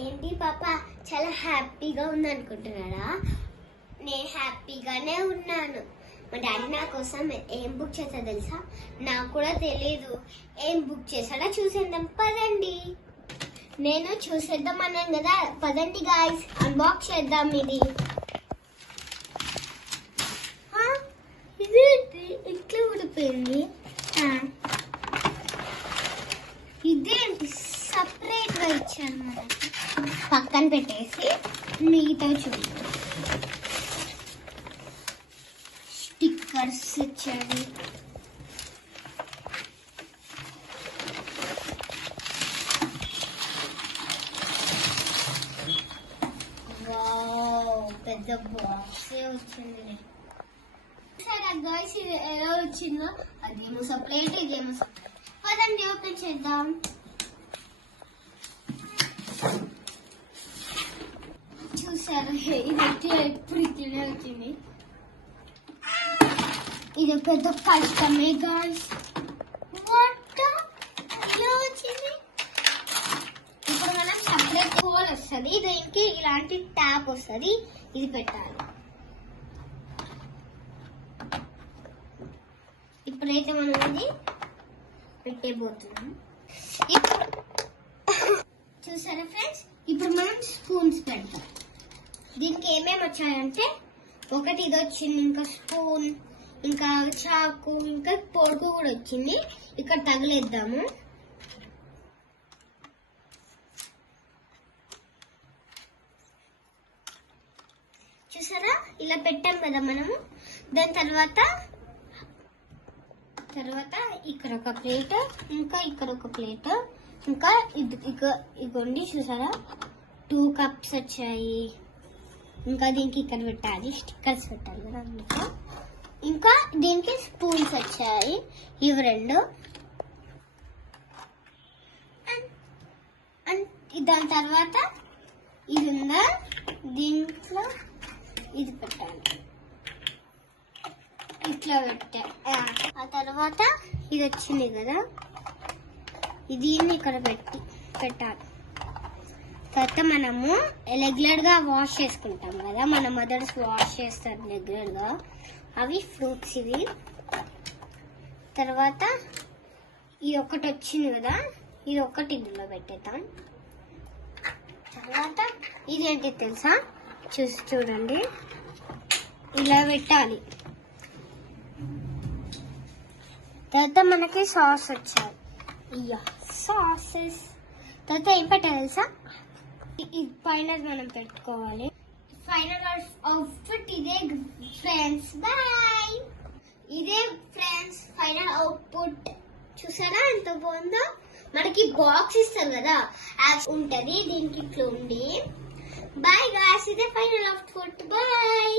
ఏంటి పాప చాలా హ్యాపీగా ఉంది అనుకుంటున్నారా? నేను హ్యాపీగానే ఉన్నాను. మా డాడీ నా కోసం ఏం బుక్ చేస్తా తెలుసా? నాకు కూడా తెలీదు. ఏం బుక్ చేశాడో చూసేద్దాం పదండి. నేను చూసేద్దాం అన్నాను కదా, పదండి గాయ్స్ అన్బాక్స్ చేద్దాం. ఇదేంటి ఇట్లా ఊడిపోయింది? ఇదేంటి సపరేట్ గా ఇచ్చాను మనకి. పక్కన పెట్టేసి మిగతా చూద్దాం. స్టిక్కర్స్ ఇచ్చాడు. పెద్ద బాక్సే వచ్చింది. సరే గాయ్స్, ఇది ఎలా వచ్చిందో అదేమో సపరేట్, ఇదేమో సపరేట్. పదండి ఓపెన్ చేద్దాం. చూసారు, ఇది ఎప్పుడు ఇట్లనే వచ్చింది. ఇది పెద్ద కష్టమే గాయ్స్. ఇలా వచ్చింది. ఇప్పుడు మనం సపరేట్ హోల్ వస్తుంది, దీనికి ఇలాంటి ట్యాప్ వస్తుంది, ఇది పెట్టాలి. ఇప్పుడైతే మనం ఇది పెట్టేబోతున్నాం. చూసారా ఫ్రెండ్స్, ఇప్పుడు మనం స్పూన్స్ పెడతాం. దీనికి ఏమేమి వచ్చాయంటే, ఒకటి ఇది వచ్చింది, ఇంకా స్పూన్, ఇంకా చాకు, ఇంకా పొడుగు కూడా వచ్చింది. ఇక్కడ తగిలేద్దాము. చూసారా, ఇలా పెట్టాం కదా మనము. దాని తర్వాత ఇక్కడ ఒక ప్లేట్, ఇంకా ఇక్కడ ఒక ప్లేట్, ఇంకా ఇగోండి చూసారా 2 కప్స్ వచ్చాయి. ఇంకా దీనికి ఇక్కడ పెట్టాలి, స్టిక్కర్స్ పెట్టాలి కదా అందుకు. ఇంకా దీనికి స్పూన్స్ వచ్చాయి, ఇవి 2. దాని తర్వాత ఇది ఉందా, దీంట్లో ఇది పెట్టాలి, ఇట్లా పెట్టా. ఆ తర్వాత ఇది వచ్చింది కదా, దీన్ని ఇక్కడ పెట్టాలి. తర్వాత మనము రెగ్యులర్ గా వాష్ చేసుకుంటాం కదా, మన మదర్స్ వాష్ చేస్తారు రెగ్యులర్ గా, అవి ఫ్రూట్స్ ఇవి. తర్వాత ఇది ఒకటి వచ్చింది కదా, ఇది ఒకటి ఇందులో పెట్టేద్దాం. తర్వాత ఇదేంటి తెలుసా, చూడండి, ఇలా పెట్టాలి. తర్వాత మనకి సాస్ వచ్చాయి, సాసెస్. తర్వాత ఏం పెట్టాలి తెలుసా, ఇది పైన మనం పెట్టుకోవాలి. ఫైనల్ అవుట్పుట్ ఇదే ఫ్రెండ్స్, బాయ్. ఇదే ఫ్రెండ్స్ ఫైనల్ అవుట్పుట్. చూసారా ఎంత బాగుందో. మనకి బాక్స్ ఇస్తారు కదా, యాక్స్ ఉంటది దీనికి ఇట్లా ఉండి. బాయ్ గాయ్స్, ఇదే ఫైనల్ అవుట్పుట్, బాయ్.